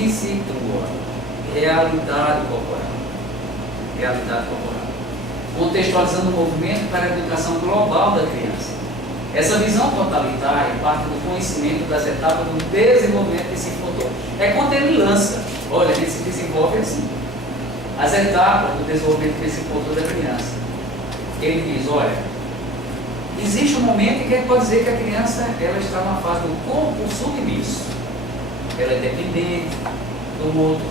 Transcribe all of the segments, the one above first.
situa realidade corporal. Realidade corporal. Contextualizando o movimento para a educação global da criança. Essa visão totalitária parte do conhecimento das etapas do desenvolvimento desse motor. É quando ele lança, olha, ele se desenvolve assim. As etapas do desenvolvimento desse motor da criança. Ele diz, olha, existe um momento em que ele pode dizer que a criança ela está na fase do corpo submisso. Ela é dependente do outro,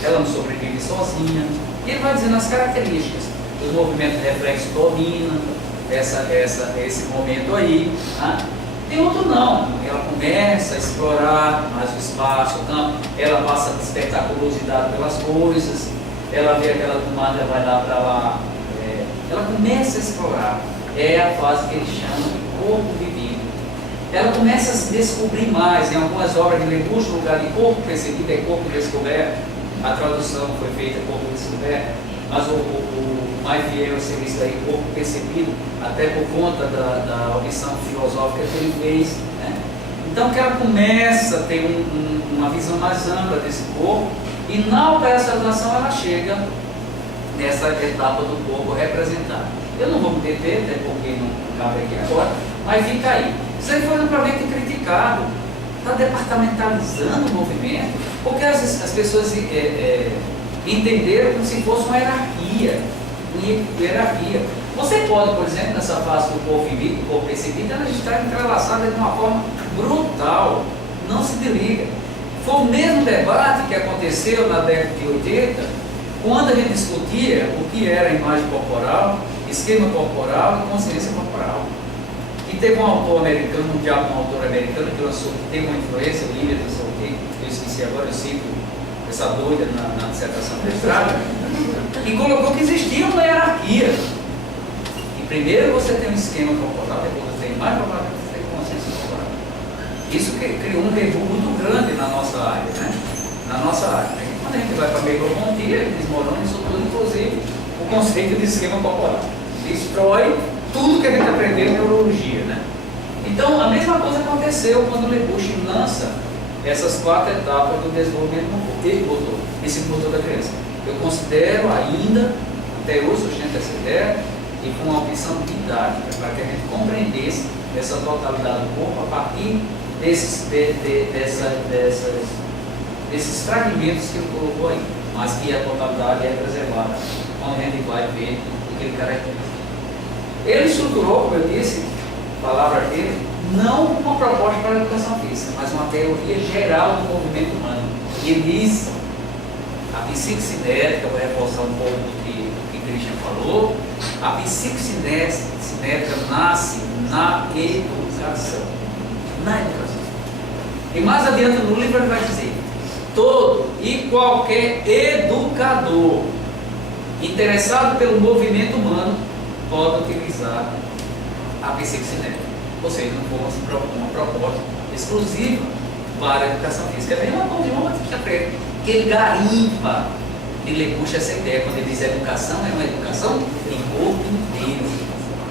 ela não sobrevive sozinha. E ele vai dizendo as características. Os movimentos de reflexo dominam esse momento aí. Tá? Tem outro não. Ela começa a explorar mais o espaço, o campo, ela passa a despertar curiosidade pelas coisas, ela vê aquela tomada, vai lá para lá. Ela começa a explorar. É a fase que ele chama de corpo vivido. Ela começa a se descobrir mais. Em algumas obras de Lebush, o lugar de corpo percebido é corpo descoberto. A tradução foi feita corpo descoberto, mas o mais fiel seria isso aí, corpo percebido, até por conta da audição filosófica que ele fez. Né? Então que ela começa a ter uma visão mais ampla desse corpo, e na operacionalização ela chega nessa etapa do corpo representado. Eu não vou me deter, até porque não cabe aqui agora, mas fica aí. Isso aí foi amplamente criticado. Está departamentalizando o movimento, porque as pessoas entenderam como se fosse uma hierarquia. Você pode, por exemplo, nessa fase do corpo vivido, do corpo percebido, ela está entrelaçada de uma forma brutal, não se desliga. Foi o mesmo debate que aconteceu na década de 80, quando a gente discutia o que era a imagem corporal, esquema corporal e consciência corporal. E teve um autor americano, um autor americano que lançou, que teve uma influência, o William, eu esqueci agora, eu cito essa doida na dissertação mestrada, e colocou que existia uma hierarquia. E primeiro você tem um esquema corporal, depois você tem imagem corporal, depois você tem consciência corporal. Isso criou um revuo muito grande na nossa área, né? Na nossa área. Quando a gente vai para a megalontia, ele desmorona isso tudo, inclusive o conceito de esquema corporal. Destrói tudo que a gente aprendeu em neurologia, né? Então, a mesma coisa aconteceu quando o Lebush lança essas 4 etapas do desenvolvimento motor, esse motor da criança. Eu considero ainda, até hoje sustento essa ideia, e com uma opção didática, para que a gente compreendesse essa totalidade do corpo a partir desses fragmentos que ele colocou aí, mas que a totalidade é preservada quando a gente vai ver o que ele caracteriza. Ele estruturou, como eu disse, palavras dele, não uma proposta para a educação física, mas uma teoria geral do movimento humano. E ele diz, a psicocinética, vou reforçar um pouco do que Christian falou, a psicocinética nasce na educação. Na educação. E mais adiante no livro ele vai dizer, todo e qualquer educador interessado pelo movimento humano pode utilizar a psicocinética. Ou seja, não foi uma proposta exclusiva para a educação física. É a mesma coisa de uma que ele garimpa de Lebush essa ideia. Quando ele diz educação, é uma educação de corpo inteiro.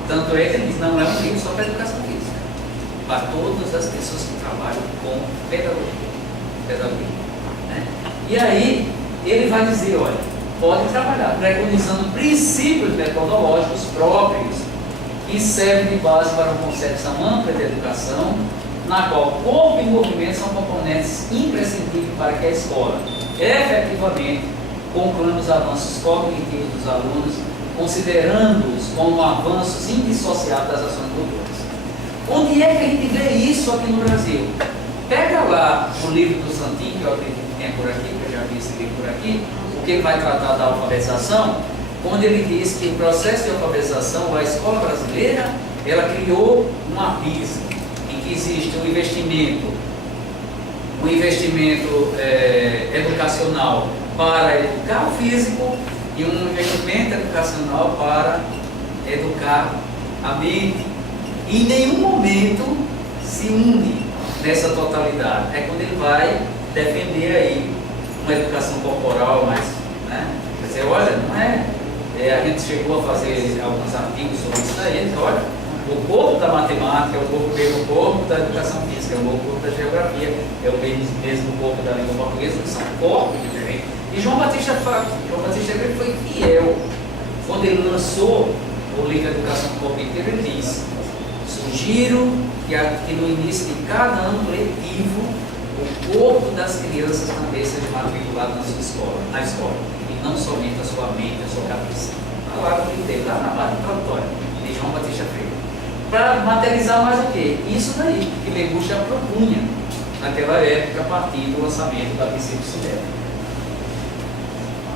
Tanto é que ele diz, não é um livro só para a educação física. Para todas as pessoas que trabalham com pedagogia. Né? E aí, ele vai dizer, olha, pode trabalhar, preconizando princípios metodológicos próprios que servem de base para uma concepção ampla de educação, na qual corpo e movimento são componentes imprescindíveis para que a escola efetivamente conclua os avanços cognitivos dos alunos, considerando-os como avanços indissociáveis das ações motoras. Onde é que a gente vê isso aqui no Brasil? Pega lá o livro do Santin, que eu acredito que tem por aqui, que eu já vi esse livro por aqui, o que ele vai tratar da alfabetização, onde ele diz que o processo de alfabetização, a escola brasileira, ela criou um abismo em que existe um investimento educacional para educar o físico e um investimento educacional para educar a mente. E em nenhum momento se une nessa totalidade. É quando ele vai defender aí uma educação corporal mais, né? Quer dizer, olha, não é... a gente chegou a fazer alguns artigos sobre isso daí, olha, O corpo da matemática é o mesmo corpo da educação física, é o mesmo corpo da geografia, é o mesmo corpo da língua portuguesa, são corpos diferentes. E João Batista Grego foi fiel. Quando ele lançou o livro Educação do Corpo Inteiro, ele diz: sugiro que no início de cada ano letivo, o corpo das crianças também seja matriculado na escola, e não somente a sua mente, a sua cabeça. Palavra que dele, lá na parte introdutória de João Batista Freire. Para materializar mais o quê? Isso daí, que Lebu já propunha naquela época, a partir do lançamento da princípio sinético.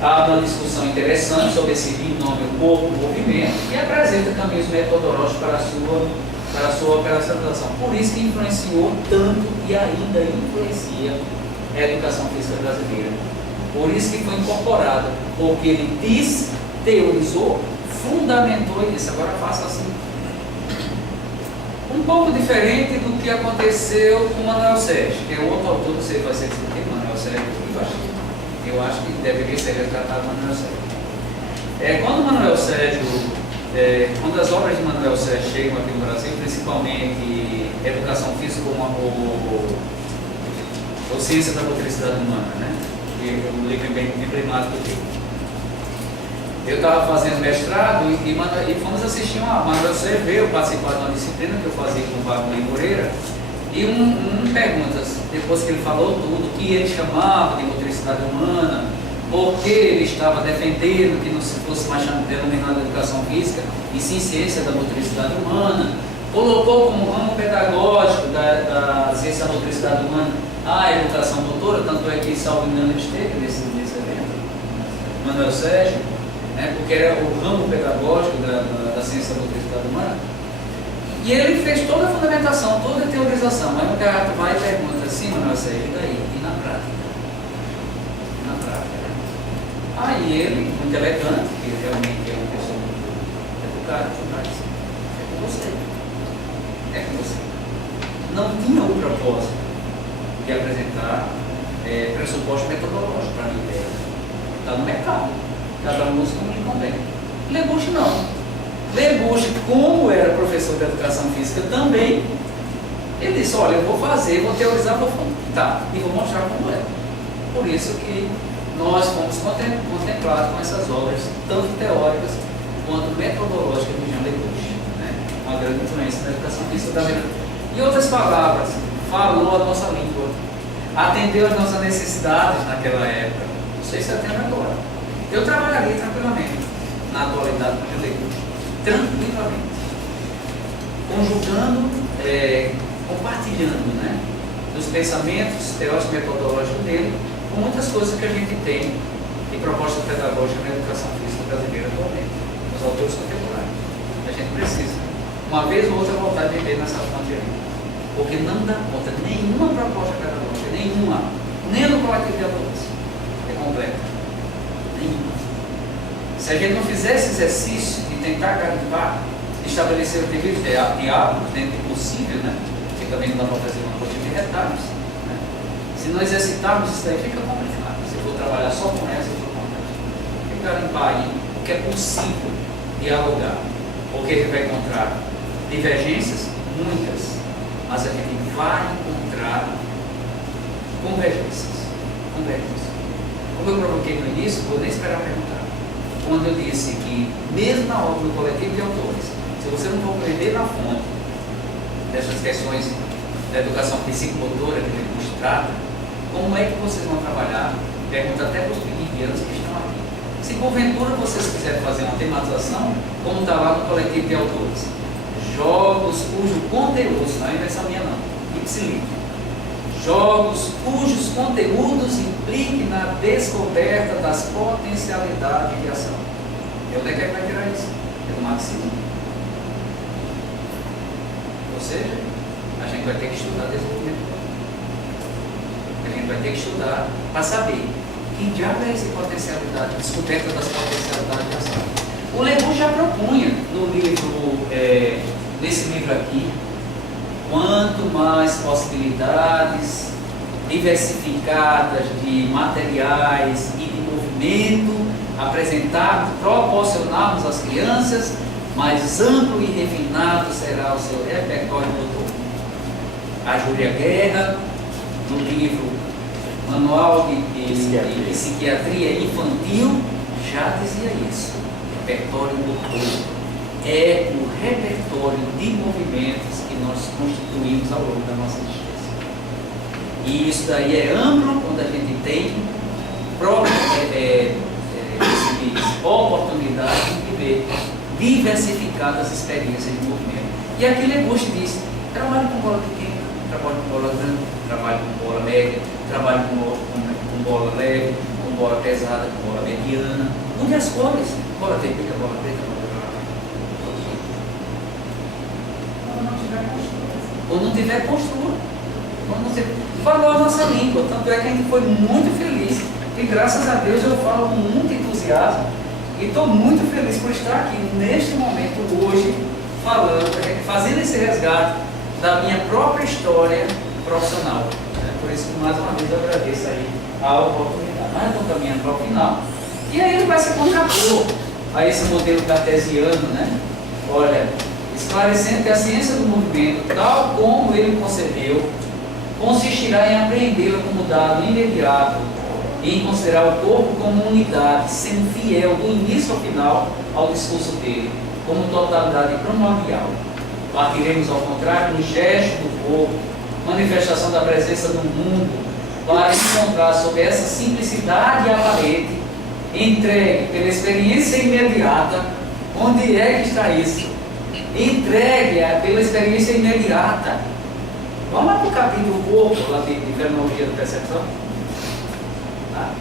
Há uma discussão interessante sobre esse binômio corpo-movimento e apresenta caminhos metodológicos para a sua operacionalização. Por isso que influenciou tanto e ainda influencia a educação física brasileira. Por isso que foi incorporada, porque ele disse, teorizou, fundamentou e disse: agora faça assim. Um pouco diferente do que aconteceu com Manuel Sérgio, que é outro autor, não sei se vai ser discutido, Manuel Sérgio, eu acho que deveria ser retratado Manuel Sérgio. Quando Manuel Sérgio, quando as obras de Manuel Sérgio chegam aqui no Brasil, principalmente Educação Física ou Ciência da Motricidade Humana, né? Que é um livro bem emblemático dele. Eu estava fazendo mestrado e fomos assistir Manuel Sérgio veio participar de uma disciplina que eu fazia com o Wagner Moreira. E um pergunta, depois que ele falou tudo, o que ele chamava de motricidade humana, porque ele estava defendendo que não se fosse mais denominada educação física, e sim ciência da motricidade humana, colocou como ramo pedagógico da ciência da motricidade humana a educação motora, tanto é que, salvo engano, ele esteve nesse evento, Manuel Sérgio, né, porque era o ramo pedagógico da ciência da motricidade humana. E ele fez toda a fundamentação, toda a teorização. Aí o cara vai e pergunta assim: Manuel Sérgio, e daí? E na prática? Na prática. Aí ele, muito elegante, que realmente é uma pessoa muito educada, mas é com você. É com você. Não tinha o propósito de apresentar pressuposto metodológico para a ideia. Está no mercado. Cada música não lhe convém. Lebuche não. Lebuche, como era professor de educação física também, ele disse: olha, eu vou fazer, vou teorizar, vou fundamentar e vou mostrar como é. Por isso que nós fomos contemplados com essas obras, tanto teóricas quanto metodológicas de Jean Lebuche, né? Uma grande influência na educação física brasileira. Em outras palavras, falou a nossa língua, atendeu as nossas necessidades naquela época. Não sei se atende agora. Eu trabalharia tranquilamente na atualidade com Jean Lebuche. Tranquilamente, conjugando, compartilhando, né, dos pensamentos teóricos e metodológicos dele com muitas coisas que a gente tem de proposta pedagógica na educação física brasileira atualmente, os autores contemporâneos. A gente precisa, uma vez ou outra, voltar a viver nessa fonte aí, porque não dá conta nenhuma proposta pedagógica, nenhuma, nem no coletivo de autores, é completa, nenhuma. Se a gente não fizer esse exercício de tentar garimpar, estabelecer o devido diálogo dentro do possível, né? Porque também não dá para fazer uma coisa de retalhos, né? Se não exercitarmos isso daí, fica complicado. Se eu for trabalhar só com essa, eu vou tem que garimpar aí o que é possível dialogar, porque a gente vai encontrar divergências, muitas, mas a gente vai encontrar convergências. Como eu provoquei no início, vou nem esperar perguntar. Quando eu disse que, mesmo na obra do coletivo de autores, se você não for aprender na fonte dessas questões da educação psicomotora que ele nos trata, como é que vocês vão trabalhar? Pergunta até para os pequeninos que estão aqui. Se porventura vocês quiserem fazer uma tematização, como está lá no coletivo de autores, jogos cujo conteúdo, não é invenção minha não, ipsilito. Jogos cujos conteúdos impliquem na descoberta das potencialidades de ação. E onde é que ele vai tirar isso? É do marxismo. Ou seja, a gente vai ter que estudar desenvolvimento. A gente vai ter que estudar para saber que diabo é essa potencialidade, descoberta das potencialidades de ação. O Lebu já propunha no livro, nesse livro aqui, quanto mais possibilidades diversificadas de materiais e de movimento apresentarmos, proporcionarmos às crianças, mais amplo e refinado será o seu repertório doutor. A Júlia Guerra, no livro Manual de Psiquiatria Infantil, já dizia isso. O repertório doutor é o repertório de movimentos que nós constituímos ao longo da nossa existência. E isso daí é amplo quando a gente tem oportunidade de viver diversificadas experiências de movimento. E aqui Lebuche diz: trabalho com bola pequena, trabalho com bola grande, trabalho com bola média, trabalho com bola leve, com bola pesada, com bola mediana. Mude as cores: bola vermelha, bola preta, bola branca. Ou não tiver postura. Falou a nossa língua. Tanto é que a gente foi muito feliz. E graças a Deus eu falo com muito entusiasmo. E estou muito feliz por estar aqui neste momento hoje, fazendo esse resgate da minha própria história profissional. Por isso que mais uma vez eu agradeço aí a oportunidade. Mas estou caminhando para o final. E aí ele vai se contrapor a esse modelo cartesiano, né? Olha, esclarecendo que a ciência do movimento, tal como ele concebeu, consistirá em apreendê-la como dado imediato e em considerar o corpo como unidade, sendo fiel do início ao final ao discurso dele, como totalidade primordial. Partiremos, ao contrário, do gesto do corpo, manifestação da presença do mundo, para encontrar sob essa simplicidade aparente, entregue pela experiência imediata. Onde é que está isso? Entregue pela experiência imediata. Vamos lá para o capítulo corpo, lá de fenomenologia da percepção.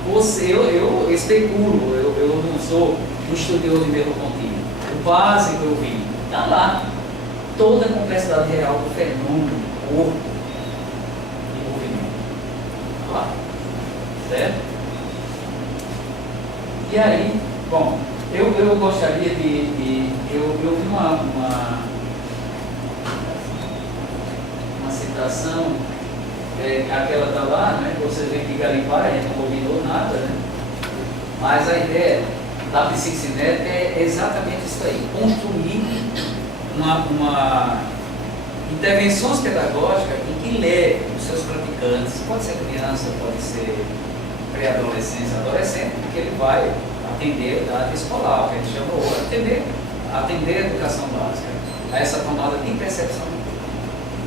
Eu especulo, eu não sou um estudioso de meio contínuo. O básico eu vi. Está lá. Toda a complexidade real do fenômeno, corpo e movimento. Está lá. Certo? E aí, bom, eu gostaria eu vi uma citação, aquela está lá, né? Você vê que garimpar, a gente não combinou nada, né? Mas a ideia da psiquicinética é exatamente isso aí: construir intervenções pedagógicas em que leve os seus praticantes, pode ser criança, pode ser pré-adolescência, adolescente, porque ele vai atender a idade escolar, que a gente chama hoje, atender a educação básica, a essa tomada de percepção.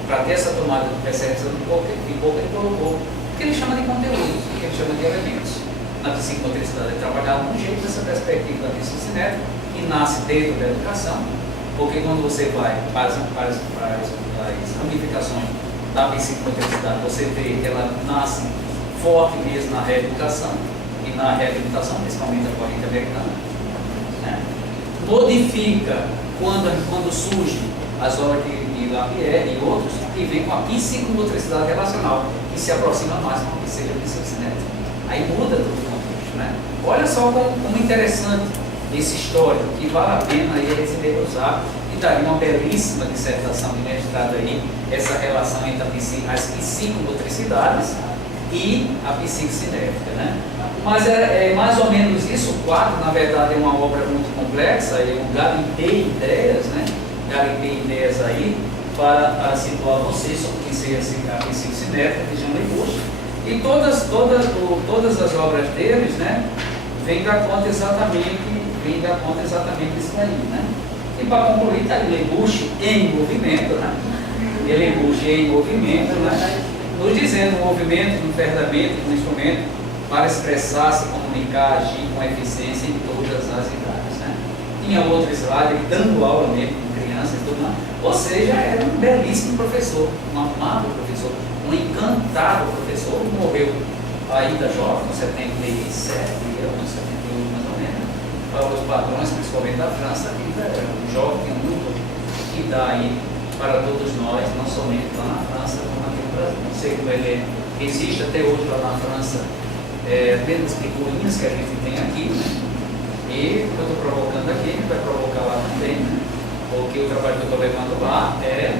Para ter essa tomada de percepção de pouco ele colocou o que ele chama de conteúdos, o que ele chama de elementos. Na psicomotricidade é trabalhar de um jeito dessa perspectiva da psicocinética, que nasce dentro da educação, porque quando você vai para as ramificações da psicomotricidade, você vê que ela nasce forte mesmo na reeducação e na reabilitação, principalmente a corrente americana. Né? Modifica quando surge as obras de Lapierre e outros, que vem com a psicomotricidade relacional, que se aproxima mais com a psicocinética. Aí muda todo o contexto. Né? Olha só como interessante esse histórico, que vale a pena aí receber usar, e daria uma belíssima dissertação de mestrado aí, essa relação entre as psicomotricidades e a psicocinética, né? Mas é mais ou menos isso. O quadro, na verdade, é uma obra muito complexa. Eu garimpei ideias, né? Garimpei ideias aí para situar vocês sobre o que seja a psicocinética de Jean Lebuche. E todas as obras deles, né, vêm dar conta exatamente disso daí, né? E para concluir, está Lebuche em movimento, né? Lebuche em movimento, né? Nos dizendo o movimento do ferramenta, do instrumento, para expressar, se comunicar, agir com eficiência em todas as idades. Né? Tinha outro slide, ele dando aula mesmo com crianças e tudo mais. Ou seja, era um belíssimo professor, um amável professor, um encantado professor. Morreu ainda jovem, com 77, eu com 78 mais ou menos, para os padrões, principalmente da França. Era um jovem muito que dá aí para todos nós, não somente lá na França, como aqui no Brasil. Não sei como ele existe até hoje lá na França, apenas figurinhas que a gente tem aqui, né? E o que eu estou provocando aqui, a gente vai provocar lá também, né? Porque o trabalho que eu estou levando lá é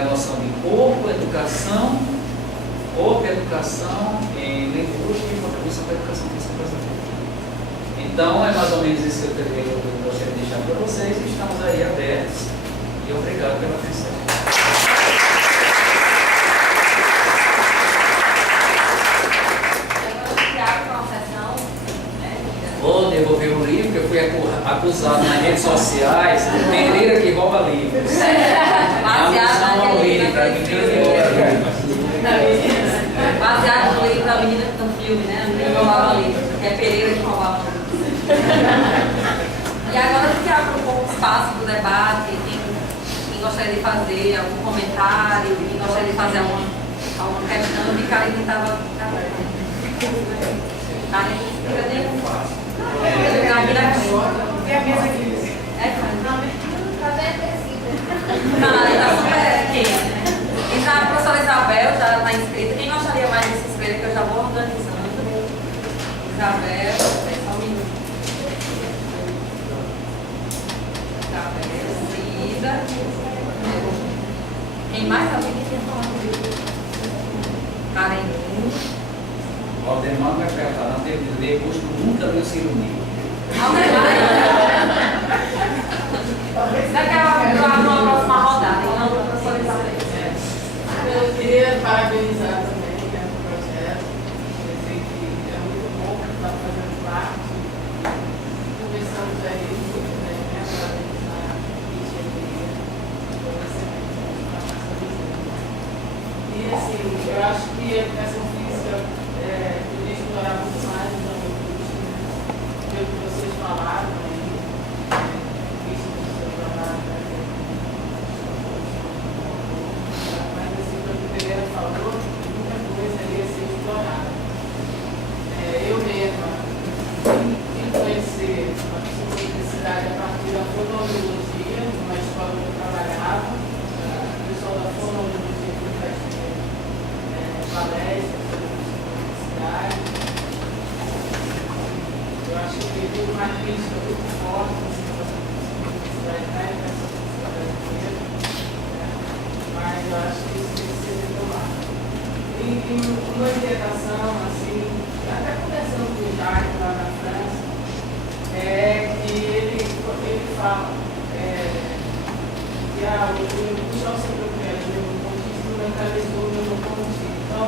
a noção de corpo, educação em Lebuche e contribuição para a educação física brasileira. Então, é mais ou menos isso que eu gostaria de deixar para vocês. Estamos aí abertos e obrigado pela atenção. Vou devolver o livro, que eu fui acusado nas redes sociais de Pereira que rouba livros. Baseado no livro, para mim que rouba livros. Baseado no livro da menina que no filme, né? A menina que roubava livros, que é Pereira que roubava livros. E agora a gente abre um pouco espaço para o debate. Quem gostaria de fazer algum comentário, quem gostaria de fazer alguma questão, de Karine estava aberta. Karine, fica dentro. Tem a mesa aqui. Cadê a tecida? Não, ela está super quente. Então, a professora Isabel já está inscrita. Quem gostaria mais de se inscrever, que eu já vou organizando. Isabel, só um minuto. Isabel, Cida. Quem mais sabe que tinha falado comigo? Karen. O Aldemar vai perguntar, não teve de ler, busco nunca leu Cirunil. Daqui a pouco eu abro uma próxima rodada. Então, professora Isabel. Eu queria parabenizar também o projeto. Dizer que é muito bom estar fazendo parte. Conversamos aí muito, né? Parabenizar a engenharia, toda essa visão. E assim, eu acho que a educação física poderia explorar muito mais o nome curso, né? Pelo que vocês falaram aí, visto do seu trabalho, mas assim, como o Pereira falou, muita coisa ali a ser explorada. Eu mesma vim conhecer a psicomotricidade a partir da fonoaudiologia, numa escola que eu trabalhava, o pessoal da fonoaudiologia que faz palestras sobre psicomotricidade. Eu acho que teve uma crítica muito forte assim, da psicomotricidade na educação física brasileira, né? Mas eu acho que isso tem que ser retomado. E uma orientação, assim, até conversando com o Jacques lá na França, que ele fala que o puxão sobre o pé do instrumentalizou o meu ponto. Então,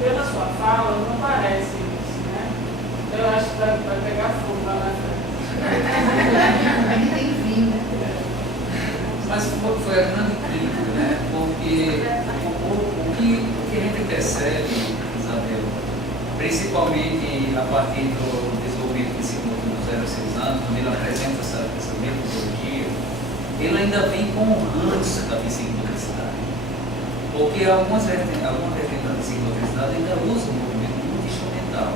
pela sua fala, não parece isso, né? Então, eu acho que vai pegar fogo lá na frente. Aqui tem vinho, né? Mas foi a grande crítica, né? Porque o que a gente percebe, Isabel, principalmente a partir do desenvolvimento psicológico dos 0 a 6 anos, quando ele apresenta essa metodologia, ele ainda vem com o ranço da psicomotricidade. Porque algumas vertentes da psicomotricidade ainda usam o movimento muito instrumental.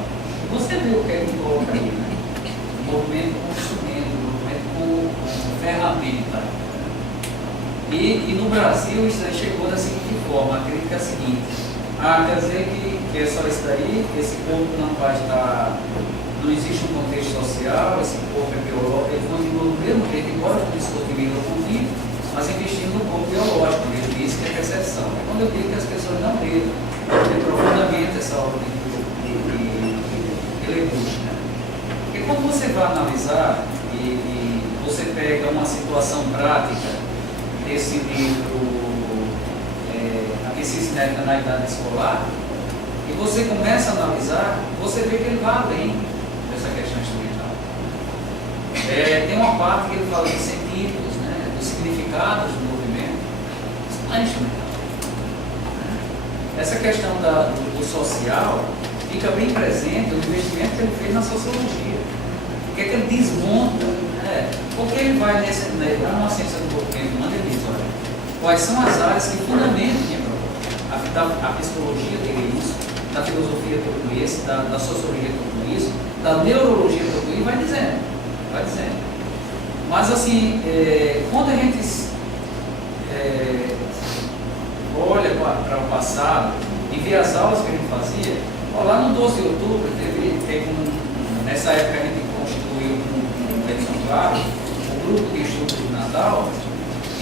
Você vê o que ele coloca aí, né? O movimento como instrumento, o movimento como ferramenta. E no Brasil isso aí chegou da seguinte forma, a crítica é a seguinte: quer dizer que é só isso daí, esse corpo não vai estar, não existe um contexto social, esse corpo é biológico, ele continua do mesmo jeito, embora o discutivismo não convive, mas investindo no corpo biológico, ele disse que é percepção. É quando eu digo que as pessoas não leram profundamente essa obra de Lebush, né? Porque quando você vai analisar e você pega uma situação prática desse livro, A Psicogenética na Idade Escolar, e você começa a analisar, você vê que ele vai além dessa questão instrumental. Tem uma parte que ele fala dos sentidos, né, dos significados do movimento, isso não é instrumental. Essa questão do social fica bem presente no investimento que ele fez na sociologia. O que é que ele desmonta? Porque ele vai na ciência do movimento humano, ele diz, olha, quais são as áreas que fundamentam minha proposta. A psicologia teria isso, da filosofia tudo isso, da sociologia tudo isso, da neurologia tudo isso, vai dizendo. Mas assim, quando a gente olha para o passado e vê as aulas que a gente fazia, lá no 12 de outubro, nessa época a gente constituiu um Edson Claro, um grupo de estudos de Natal,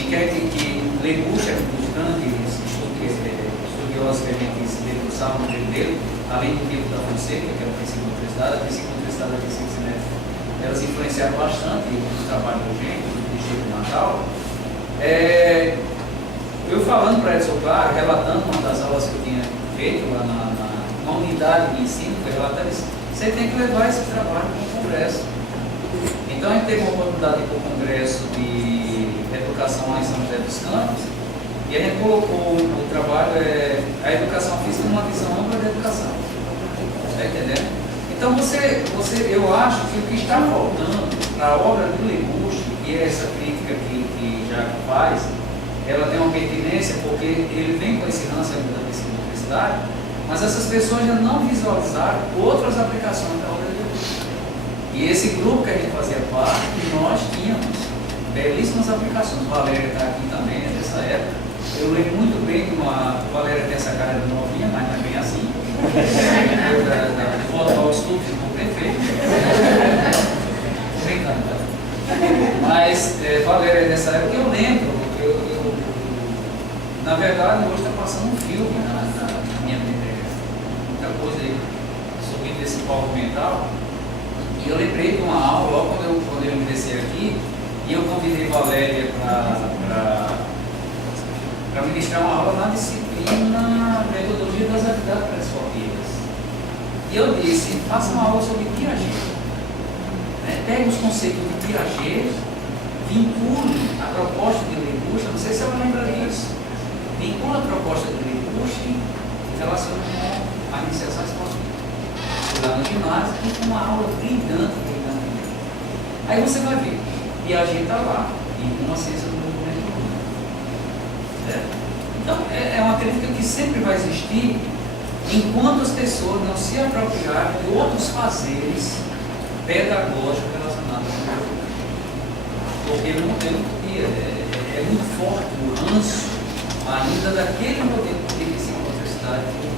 em que Lebush era um dos grandes estudiosos que a gente se debruçava no livro dele, além do livro da Fonseca, que era a psicomotricidade universidades aqui em Cincinnati, elas influenciaram bastante o trabalho da gente, do Chico de Natal. Eu falando para Edson Claro, relatando uma das aulas que eu tinha feito lá na unidade de ensino, foi relatando isso, você tem que levar esse trabalho para o congresso. Então a gente teve uma oportunidade de ir para o congresso de educação lá em São José dos Campos, e a gente colocou o trabalho, a educação física numa visão ampla da educação. Está entendendo? Então eu acho que o que está faltando para a obra do Lebuche, que é essa crítica que Jaco faz, ela tem uma pertinência porque ele vem com esse ranço da universidade, mas essas pessoas já não visualizaram outras aplicações da obra de Lebuche. E esse grupo que a gente fazia parte, nós tínhamos belíssimas aplicações. Valéria está aqui também, é dessa época. Eu lembro muito bem de uma. Valéria tem essa cara de novinha, mas não é bem assim. Da foto ao estudo ficou perfeito. Brincando, tá? Mas Valéria é dessa época, eu lembro. Na verdade, hoje está passando um filme na minha mente. Muita coisa aí subindo desse palco mental. E eu lembrei de uma aula, logo quando eu ingressei aqui, e eu convidei Valéria para ministrar uma aula na disciplina Metodologia das Atividades Pré-Esportivas. E eu disse, faça uma aula sobre Piaget. Pegue os conceitos de Piaget, vincule a proposta de Lebuche, não sei se ela lembra disso, vincule a proposta de Lebuche em relação com a iniciação esportiva. Lá no ginásio, e com uma aula brilhante. Aí você vai ver, Piaget está lá, e uma ciência do movimento humano. Então, é uma crítica que sempre vai existir enquanto as pessoas não se apropriarem de outros fazeres pedagógicos relacionados com o movimento. Porque o modelo é muito forte, o ranço ainda daquele modelo que tem essa universidade.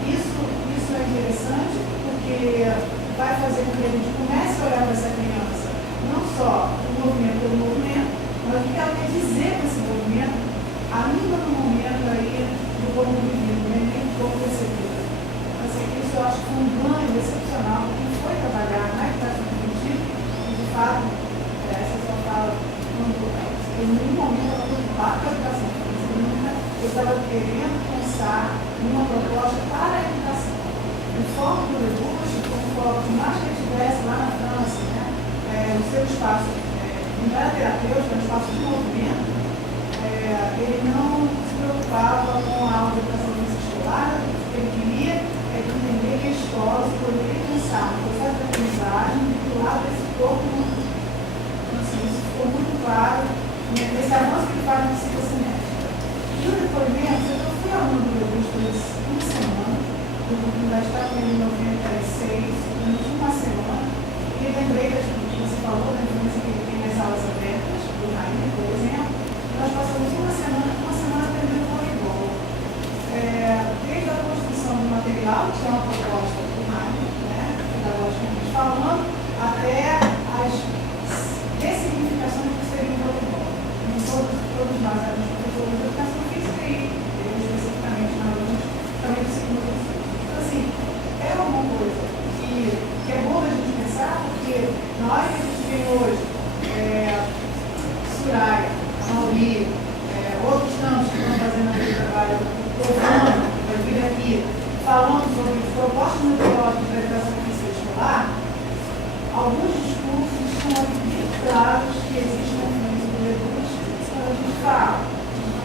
Isso é interessante porque vai fazer com que a gente comece a olhar para essa criança, não só o movimento pelo movimento, mas o que ela quer dizer com esse movimento, ainda no momento aí do como vivido, nem do como recebido. Isso eu acho que foi um ganho excepcional para quem foi trabalhar na educação infantil e, de fato, essa só fala em nenhum momento ela preocupar com a educação infantil, eu estava querendo pensar numa proposta para a educação. O foco do Lebuche foi um foco, por mais que ele estivesse lá na França, o seu espaço não era terapêutico, era um espaço de movimento, ele não se preocupava com a aula de educação física escolar, o que ele queria é entender que a escola se poderia pensar no processo de aprendizagem vinculado a esse corpo do mundo. Então, assim, isso ficou muito claro nesse avanço que ele faz na psicocinética. E o depoimento, eu fui aluno do Lebuche por uma semana, eu oportunidade de estar com ele em 96, durante uma semana, e lembrei das que você falou, da influência que ele tem nas aulas abertas, do Raine, por exemplo. Nós passamos uma semana aprendendo voleibol. Desde a construção do material, que é uma proposta do Raine, pedagogicamente falando, até as ressignificações que seria o voleibol. Soraya, a Mauri, outros tantos que estão fazendo aquele trabalho, o Fernando, que vai vir aqui, falando sobre os propostas metodológicas da educação física escolar, alguns discursos são muito claros que existe uma influência do recurso quando a gente fala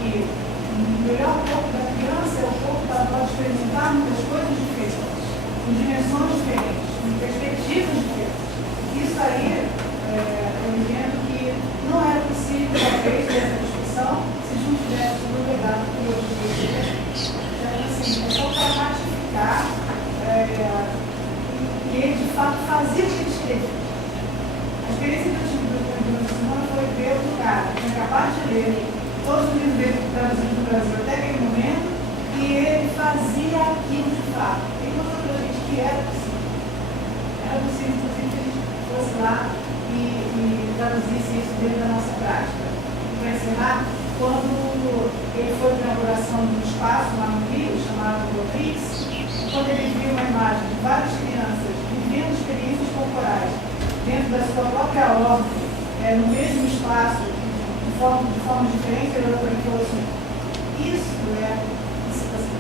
que o melhor corpo da criança é o corpo que ela pode experimentar muitas coisas diferentes, com dimensões diferentes, com perspectivas diferentes. Isso aí, eu entendo que não era possível, talvez, nessa discussão, se a gente tivesse um legado que hoje existe. Então, assim, é só para ratificar que ele, de fato, fazia o que ele escrevia. A experiência que eu tive do Simone foi ver o cara, que tinha acabado de ler todos os livros dele traduzidos no Brasil até aquele momento, e ele fazia aquilo de fato. Ele mostrou para a gente que era possível. Era possível, inclusive, que a gente fosse lá e traduzisse isso dentro da nossa prática. E para encerrar, quando ele foi para a inauguração de um espaço lá no Rio, chamado Rodrigues, quando ele viu uma imagem de várias crianças vivendo experiências corporais dentro da sua própria ordem, no mesmo espaço, de forma diferente, ele olhou para mim e falou assim: isso é emancipação.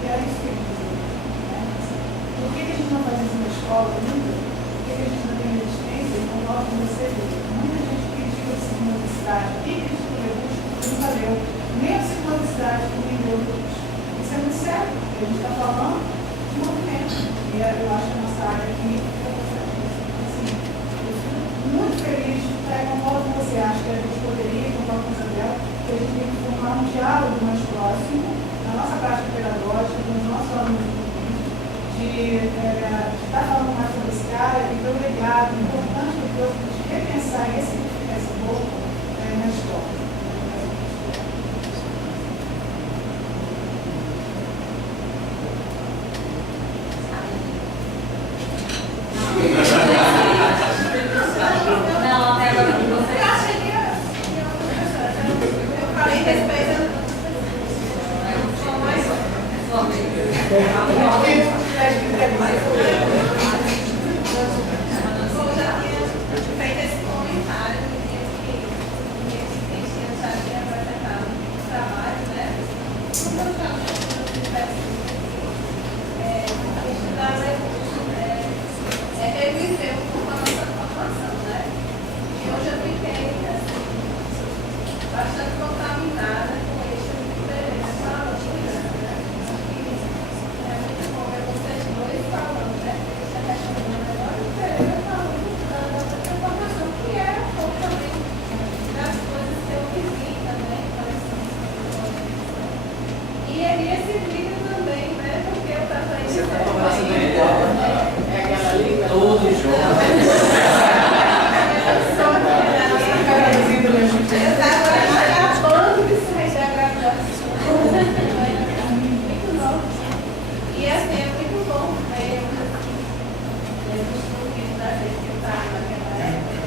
E era isso que ele dizia. Né? Por que a gente não faz isso na escola ainda? Por que a gente não tem resistência? E concordo com você, muita gente critica a psicomotricidade e critica o recurso, nunca leu nem a psicomotricidade que nem leu o recurso. Isso é muito sério, porque a gente está falando de movimento. E eu acho que a nossa área aqui é assim, eu fico muito feliz, concordo com você, acho que a gente poderia, concordo com o Isabel, que a gente tem que formar um diálogo mais próximo na nossa prática pedagógica, com os nossos alunos de estar falando mais sobre esse cara e do legado, importante do que de repensar e ressignificar esse pouco na escola. Não, até agora com você. Eu falei respeito. Sua vez. Eu já tinha feito esse comentário no dia que a gente tinha apresentado o trabalho, né? Como eu estava estudar recursos, reviver um pouco a nossa formação, né? E hoje eu fiquei bastante contaminada com esse diferente saúde, né? É muito bom ver vocês dois falando, né? Essa questão do melhor diferença falando da formação, que é um pouco também das coisas que eu vivi também, e ele esse vídeo também, né? Porque eu estava aí. Você está conversando bem, É aquela liga. todos juntos. Eu estava acabando de sair da graduação. Muito novo. E assim, é muito bom ver os filmes da gente que eu estava naquela época.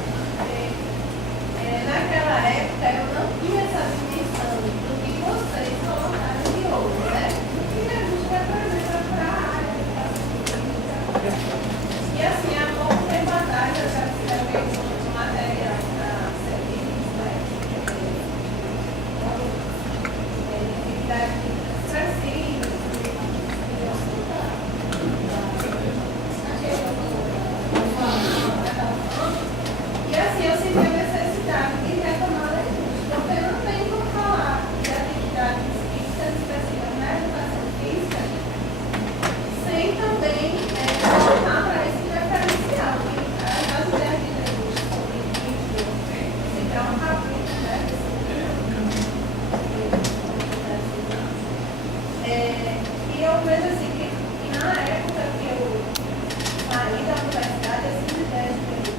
Naquela época eu não tinha essa dimensão do que vocês colocaram de ouro, né? Do que a gente representa para a área de educação física. E assim, há pouco tempo atrás eu já escrevi um material para serviços, né? Atividade expressiva, e assim eu senti a necessidade de retomar recursos, porque eu não tenho como falar de atividades físicas expressivas na educação física sem também voltar para esse referencial, que as ideias de recursos sobre isso, sempre é uma capricha, né? E eu vejo assim que na época que eu saí da universidade, essas ideias de